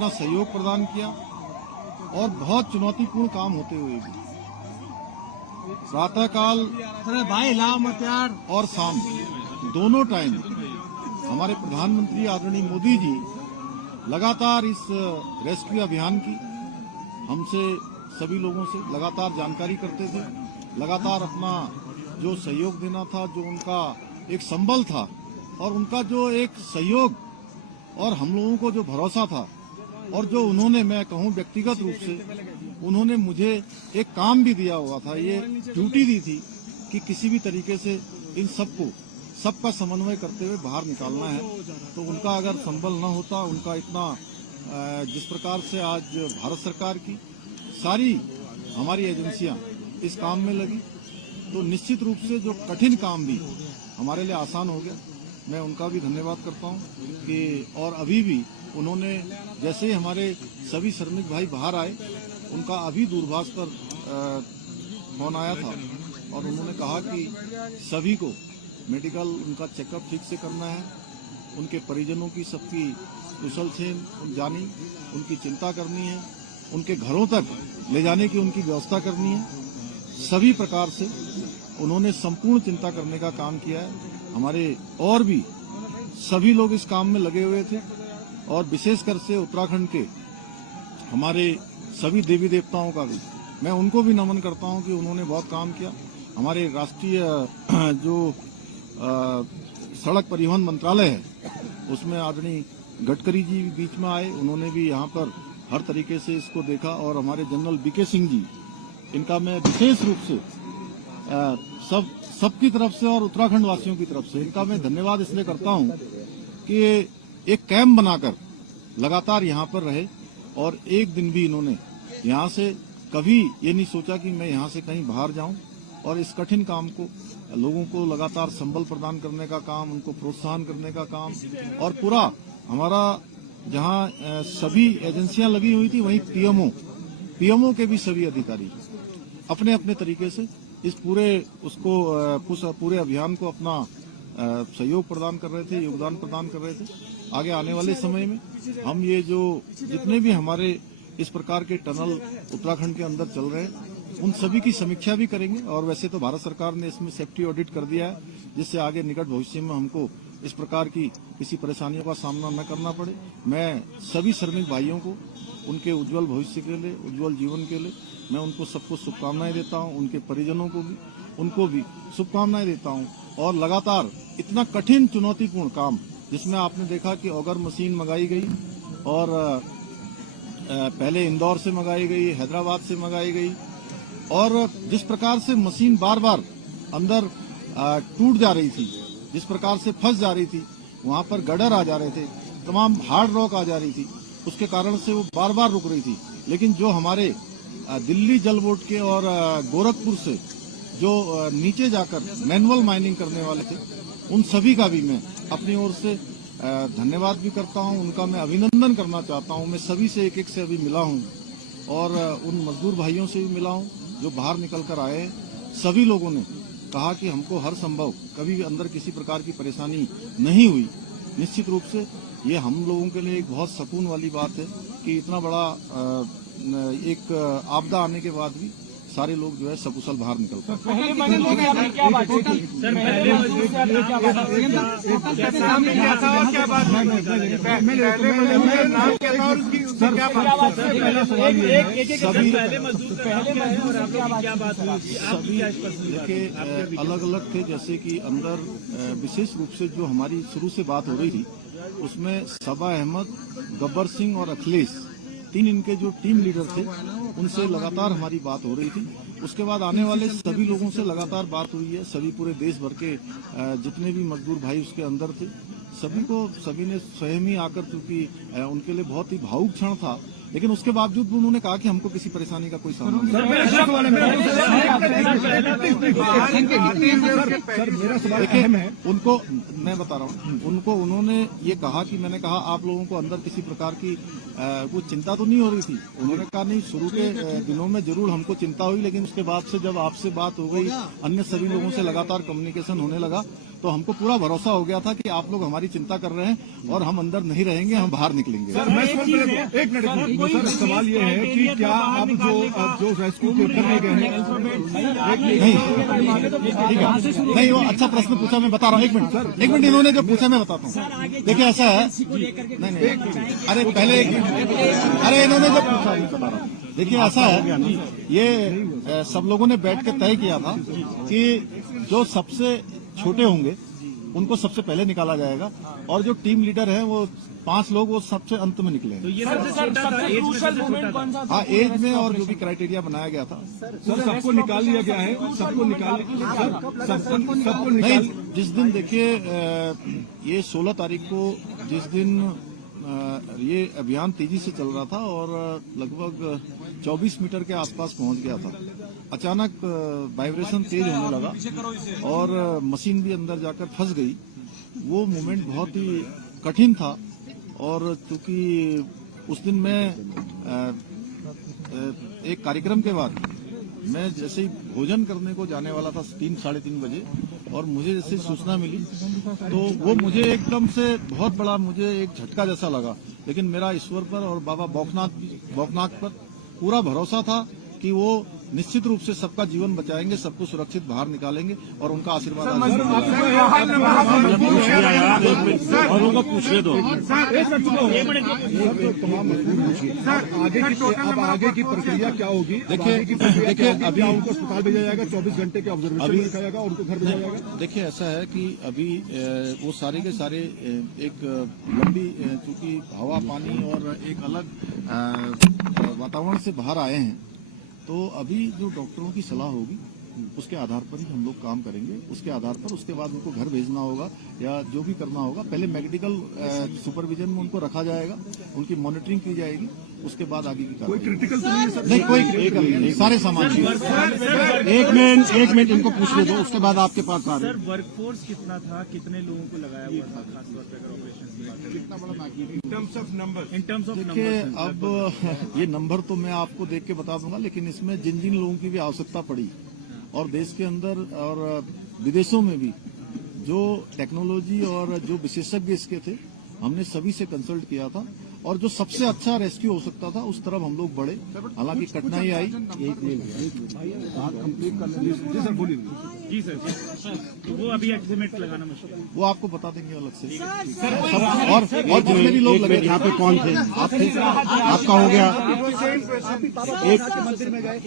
अपना सहयोग प्रदान किया और बहुत चुनौतीपूर्ण काम होते हुए भी प्रातःकाल और शाम दोनों टाइम हमारे प्रधानमंत्री आदरणीय मोदी जी लगातार इस रेस्क्यू अभियान की हमसे सभी लोगों से लगातार जानकारी करते थे, लगातार अपना जो सहयोग देना था, जो उनका एक संबल था और उनका जो एक सहयोग और हम लोगों को जो भरोसा था और जो उन्होंने, मैं कहूं व्यक्तिगत रूप से उन्होंने मुझे एक काम भी दिया हुआ था, ये ड्यूटी दी थी कि किसी भी तरीके से इन सबका समन्वय करते हुए बाहर निकालना है। तो उनका अगर संबल न होता, उनका इतना जिस प्रकार से आज भारत सरकार की सारी हमारी एजेंसियां इस काम में लगी, तो निश्चित रूप से जो कठिन काम भी हमारे लिए आसान हो गया। मैं उनका भी धन्यवाद करता हूं कि और अभी भी उन्होंने, जैसे ही हमारे सभी श्रमिक भाई बाहर आए, उनका अभी दूरभाष पर फोन आया था और उन्होंने कहा कि सभी को मेडिकल उनका चेकअप ठीक से करना है, उनके परिजनों की सबकी कुशल क्षेम जानी, उनकी चिंता करनी है, उनके घरों तक ले जाने की उनकी व्यवस्था करनी है। सभी प्रकार से उन्होंने संपूर्ण चिंता करने का काम किया है। हमारे और भी सभी लोग इस काम में लगे हुए थे और विशेषकर से उत्तराखंड के हमारे सभी देवी देवताओं का भी मैं उनको भी नमन करता हूं कि उन्होंने बहुत काम किया। हमारे राष्ट्रीय जो सड़क परिवहन मंत्रालय है, उसमें आदरणीय गडकरी जी बीच में आए, उन्होंने भी यहाँ पर हर तरीके से इसको देखा और हमारे जनरल बीके सिंह जी, इनका मैं विशेष रूप से सबकी तरफ से और उत्तराखंड वासियों की तरफ से इनका मैं धन्यवाद इसलिए करता हूं कि एक कैंप बनाकर लगातार यहाँ पर रहे और एक दिन भी इन्होंने यहाँ से कभी ये नहीं सोचा कि मैं यहाँ से कहीं बाहर जाऊं और इस कठिन काम को लोगों को लगातार संबल प्रदान करने का काम, उनको प्रोत्साहन करने का काम और पूरा हमारा जहाँ सभी एजेंसियां लगी हुई थी, वहीं पीएमओ के भी सभी अधिकारी अपने अपने तरीके से इस पूरे अभियान को अपना सहयोग प्रदान कर रहे थे, योगदान प्रदान कर रहे थे। आगे आने वाले समय में हम ये जो जितने भी हमारे इस प्रकार के टनल उत्तराखंड के अंदर चल रहे हैं, उन सभी की समीक्षा भी करेंगे और वैसे तो भारत सरकार ने इसमें सेफ्टी ऑडिट कर दिया है, जिससे आगे निकट भविष्य में हमको इस प्रकार की किसी परेशानियों का सामना न करना पड़े। मैं सभी श्रमिक भाइयों को उनके उज्जवल भविष्य के लिए, उज्जवल जीवन के लिए मैं उनको सबको शुभकामनाएं देता हूं, उनके परिजनों को भी उनको भी शुभकामनाएं देता हूं। और लगातार इतना कठिन चुनौतीपूर्ण काम, जिसमें आपने देखा कि ऑगर मशीन मंगाई गई और पहले इंदौर से मंगाई गई, हैदराबाद से मंगाई गई और जिस प्रकार से मशीन बार बार अंदर टूट जा रही थी, जिस प्रकार से फंस जा रही थी, वहां पर गडर आ जा रहे थे, तमाम हार्ड रॉक आ जा रही थी, उसके कारण से वो बार बार रुक रही थी। लेकिन जो हमारे दिल्ली जल बोर्ड के और गोरखपुर से जो नीचे जाकर मैनुअल माइनिंग करने वाले थे, उन सभी का भी मैं अपनी ओर से धन्यवाद भी करता हूं, उनका मैं अभिनंदन करना चाहता हूं। मैं सभी से एक से अभी मिला हूं और उन मजदूर भाइयों से भी मिला हूं जो बाहर निकल कर आए हैं। सभी लोगों ने कहा कि हमको हर संभव, कभी भी अंदर किसी प्रकार की परेशानी नहीं हुई। निश्चित रूप से ये हम लोगों के लिए एक बहुत सुकून वाली बात है कि इतना बड़ा एक आपदा आने के बाद भी सारे लोग जो है सकुशल बाहर निकलते हैं। देखिए अलग अलग थे, जैसे कि अंदर विशेष रूप से जो हमारी शुरू से बात हो रही थी, उसमें सबा अहमद, गब्बर सिंह और अखिलेश, तीन इनके जो टीम लीडर थे, उनसे लगातार हमारी बात हो रही थी। उसके बाद आने वाले सभी लोगों से लगातार बात हुई है। सभी पूरे देश भर के जितने भी मजदूर भाई उसके अंदर थे, सभी ने स्वयं ही आकर, चूंकि उनके लिए बहुत ही भावुक क्षण था, लेकिन उसके बावजूद भी उन्होंने कहा कि हमको किसी परेशानी का कोई सामना नहीं। उनको मैं बता रहा हूँ, उन्होंने ये कहा कि मैंने कहा आप लोगों को अंदर किसी प्रकार की कुछ चिंता तो नहीं हो रही थी। उन्होंने कहा नहीं, शुरू के दिनों में जरूर हमको चिंता हुई, लेकिन उसके बाद से जब आपसे बात हो गई, अन्य सभी लोगों से लगातार कम्युनिकेशन होने लगा, तो हमको पूरा भरोसा हो गया था कि आप लोग हमारी चिंता कर रहे हैं और हम अंदर नहीं रहेंगे, हम बाहर निकलेंगे। एक मिनट सर, सवाल ये है कि क्या अब जो रेस्क्यू के करने गए हैं, नहीं, वो अच्छा प्रश्न पूछा, मैं बता रहा हूँ। एक मिनट इन्होंने जो पूछा मैं बताता हूँ। देखिए ऐसा है, नहीं, अरे पहले अरे इन्होंने जो पूछा मैं बता रहा हूँ। देखिए ऐसा है, ये सब लोगों ने बैठ के तय किया था कि जो सबसे छोटे होंगे उनको सबसे पहले निकाला जाएगा और जो टीम लीडर है वो 5 लोग वो सबसे अंत में निकले। तो ये हाँ, एज में और जो भी क्राइटेरिया बनाया गया था सर सबको निकाल लिया गया है, सबको नहीं। जिस दिन देखिए ये 16 तारीख को जिस दिन ये अभियान तेजी से चल रहा था और लगभग 24 मीटर के आसपास पहुंच गया था, अचानक वाइब्रेशन तेज होने लगा और मशीन भी अंदर जाकर फंस गई। वो मोमेंट बहुत ही कठिन था और चूंकि उस दिन मैं एक कार्यक्रम के बाद मैं जैसे ही भोजन करने को जाने वाला था 3-3:30 बजे और मुझे जैसे सूचना मिली तो वो मुझे एकदम से बहुत बड़ा मुझे एक झटका जैसा लगा। लेकिन मेरा ईश्वर पर और बाबा बौखनाथ पर पूरा भरोसा था कि वो निश्चित रूप से सबका जीवन बचाएंगे, सबको सुरक्षित बाहर निकालेंगे और उनका आशीर्वाद और उनको पूछने दो। अब आगे की प्रक्रिया क्या होगी? देखिए अभी उनको अस्पताल भेजा जाएगा, 24 घंटे के ऑब्जर्वेशन में रखा जाएगा और उनको घर भेजा जाएगा। देखिए ऐसा है कि अभी वो सारे के सारे एक लंबी चूंकि हवा पानी और एक अलग वातावरण से बाहर आए हैं, तो अभी जो डॉक्टरों की सलाह होगी उसके आधार पर ही हम लोग काम करेंगे। उसके आधार पर उसके बाद उनको घर भेजना होगा या जो भी करना होगा, पहले मेडिकल सुपरविजन में उनको रखा जाएगा, उनकी मॉनिटरिंग की जाएगी, उसके बाद आगे की कोई क्रिटिकल तो नहीं है सर? नहीं, कोई क्रिटिकल नहीं, सारे सामान। एक मिनट इनको पूछने दो, उसके बाद आपके पास आ रहे। सर वर्कफोर्स कितना था, कितने लोगों को लगाया हुआ था, खासतौर पर अगर ऑपरेशन कितना बड़ा इन टर्म्स ऑफ नंबर? देखिए अब ये नंबर तो मैं आपको देख के बता दूंगा, लेकिन इसमें जिन जिन लोगों की भी आवश्यकता पड़ी और देश के अंदर और विदेशों में भी जो टेक्नोलॉजी और जो विशेषज्ञ इसके थे, हमने सभी से कंसल्ट किया था और जो सबसे अच्छा रेस्क्यू हो सकता था उस तरफ हम लोग बढ़े। हालांकि कठिनाई आई। जी सर, तो वो अभी एस्टिमेट लगाना मुश्किल है, वो आपको बता देंगे अलग से। और जितने भी लोग लगे यहाँ पे कौन थे? आप थे, आपका हो गया। एक मंदिर में गए,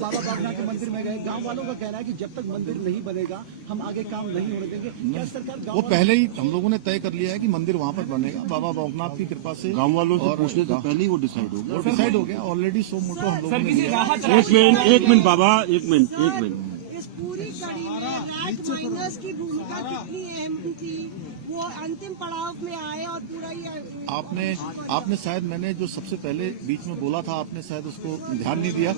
बाबा बागनाथ के मंदिर में गए। गांव वालों का कहना है कि जब तक मंदिर नहीं बनेगा हम आगे काम नहीं होने देंगे। क्या सरकार वो पहले ही हम लोगों ने तय कर लिया है कि मंदिर वहाँ पर बनेगा, बाबा बागनाथ की कृपा से। गांव वालों से पूछने से पहले ही वो डिसाइड हो गया, डिसाइड हो गया ऑलरेडी। सो मोटो हम लोगों ने लिया। एक मिनट बाबा, एक मिनट। इस पूरी कड़ी में रैट माइनर्स की भूमिका कितनी अहम थी, वो अंतिम पड़ाव में आए और पूरा ये आपने शायद मैंने जो सबसे पहले बीच में बोला था, आपने शायद उसको ध्यान नहीं दिया।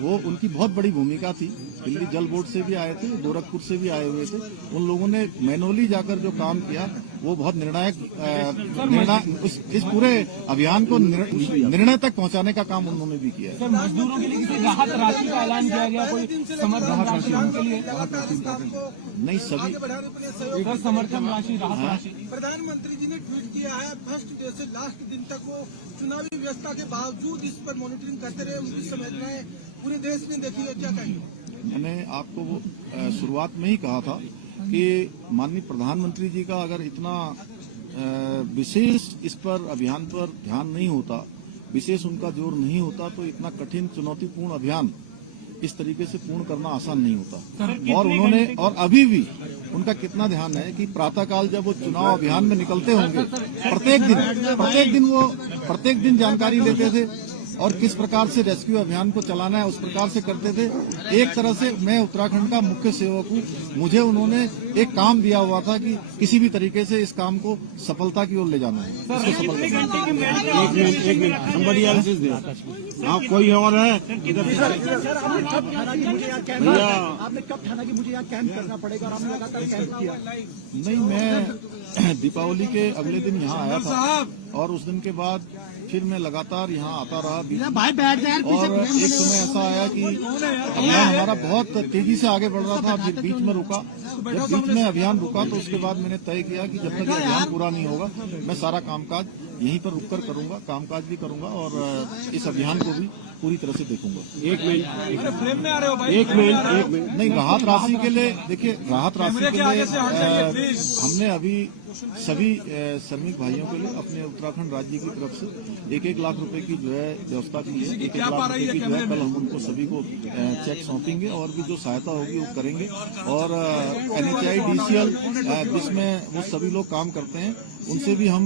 वो उनकी बहुत बड़ी भूमिका थी। दिल्ली जल बोर्ड से भी आए थे, गोरखपुर से भी आए हुए थे। उन लोगों ने मैनुअली जाकर जो काम किया वो बहुत निर्णायक इस पूरे अभियान को निर्णय तक पहुंचाने का काम उन्होंने भी किया है। सर मजदूरों के लिए किसी राहत राशि का ऐलान किया गया, कोई समर्थन राशि उनके लिए? नहीं, सभी समर्थन राशि, राहत राशि। प्रधानमंत्री जी ने ट्वीट किया है, फर्स्ट डे से लास्ट दिन तक वो चुनावी व्यवस्था के बावजूद इस पर मॉनिटरिंग करते रहे। उनकी संवेदनाएं पूरे देश में देखी है, क्या कहेंगे? मैंने आपको वो शुरुआत में ही कहा था कि माननीय प्रधानमंत्री जी का अगर इतना विशेष इस पर अभियान पर ध्यान नहीं होता, विशेष उनका जोर नहीं होता, तो इतना कठिन चुनौतीपूर्ण अभियान इस तरीके से पूर्ण करना आसान नहीं होता। और उन्होंने और अभी भी उनका कितना ध्यान है कि प्रातःकाल जब वो चुनाव अभियान में निकलते होंगे, प्रत्येक दिन जानकारी लेते थे और किस प्रकार से रेस्क्यू अभियान को चलाना है उस प्रकार से करते थे। एक तरह से मैं उत्तराखंड का मुख्य सेवक हूँ, मुझे उन्होंने एक काम दिया हुआ था कि किसी भी तरीके से इस काम को सफलता की ओर ले जाना है। एक minute somebody else is there। हाँ, कोई और है इधर? आपने कब ठाना कि मुझे यहाँ कैंप करना पड़ेगा और आपने लगातार कैंप किया? नहीं, मैं दीपावली के अगले दिन यहाँ आया था और उस दिन के बाद फिर मैं लगातार यहाँ आता रहा बीच में। और एक समय ऐसा आया कि अभियान हमारा बहुत तेजी से आगे बढ़ रहा था, फिर बीच में रुका। जब बीच में अभियान रुका तो उसके बाद मैंने तय किया कि जब तक ये अभियान पूरा नहीं होगा मैं सारा कामकाज यहीं पर रुककर करूंगा, कामकाज भी करूंगा और इस अभियान को भी पूरी तरह से देखूंगा। एक मिनट नहीं, राहत राशि के लिए देखिए, राहत राशि के लिए हमने अभी सभी श्रमिक भाइयों के लिए अपने उत्तराखंड राज्य की तरफ से 1-1 लाख रुपए की जो है व्यवस्था की है। 1-1 लाख रुपए की जो है कल हम उनको सभी को चेक सौंपेंगे और भी जो सहायता होगी वो करेंगे। और NHI DCL जिसमें वो सभी लोग काम करते हैं उनसे भी हम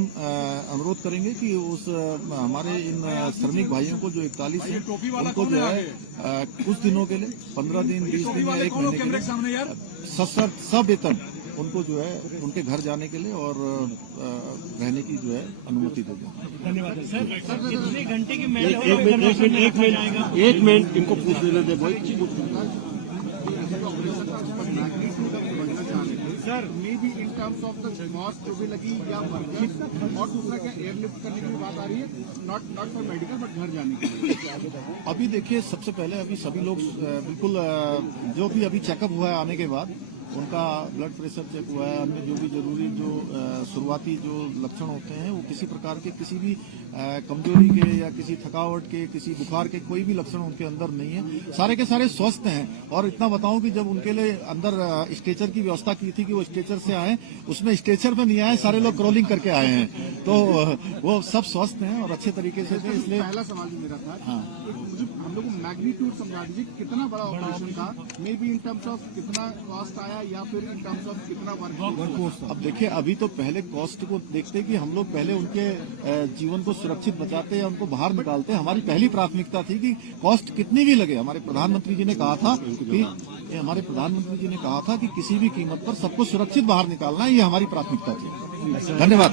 अनुरोध करेंगे कि उस हमारे इन श्रमिक भाइयों को जो 41 हैं उनको जो है कुछ दिनों के लिए 15 दिन 20 दिन या 1 महीने के लिए सवेतन उनको जो है उनके घर जाने के लिए और रहने की जो है अनुमति दे दें। धन्यवाद सर। कितने घंटे की एक मिनट इनको पूछ लेने दे भाई। Sir may be in terms of the cost जो भी लगी या वर्कर्स और दूसरा क्या एयरलिफ्ट करने की बात आ रही है, नॉट फॉर मेडिकल बट घर जाने के लिए। अभी देखिए, सबसे पहले अभी सभी लोग बिल्कुल जो भी अभी चेकअप हुआ है आने के बाद उनका ब्लड प्रेशर चेक हुआ है, अन्य जो भी जरूरी जो शुरुआती जो लक्षण होते हैं वो किसी प्रकार के किसी भी कमजोरी के या किसी थकावट के किसी बुखार के कोई भी लक्षण उनके अंदर नहीं है, सारे के सारे स्वस्थ हैं। और इतना बताऊं कि जब उनके लिए अंदर स्ट्रेचर की व्यवस्था की थी कि वो स्ट्रेचर से आए, उसमें स्ट्रेचर में नहीं आए, सारे लोग क्रॉलिंग करके आए हैं, तो वो सब स्वस्थ हैं और अच्छे तरीके से थे। इसलिए पहला सवाल जो मेरा था, हाँ, मुझे हम लोग को मैग्नीट्यूड समझा दीजिए, कितना बड़ा ऑपरेशन था, may be in terms of कितना कॉस्ट आया या फिर इन टर्म्स ऑफ कितना वर्कफोर्स। अब देखिए, अभी तो पहले कॉस्ट को देखते कि हम लोग पहले उनके जीवन को सुरक्षित बचाते या उनको बाहर निकालते। हमारी पहली प्राथमिकता थी कि कॉस्ट कितनी भी लगे। हमारे प्रधानमंत्री जी ने कहा था कि किसी भी कीमत पर सबको सुरक्षित बाहर निकालना, ये हमारी प्राथमिकता थी। धन्यवाद।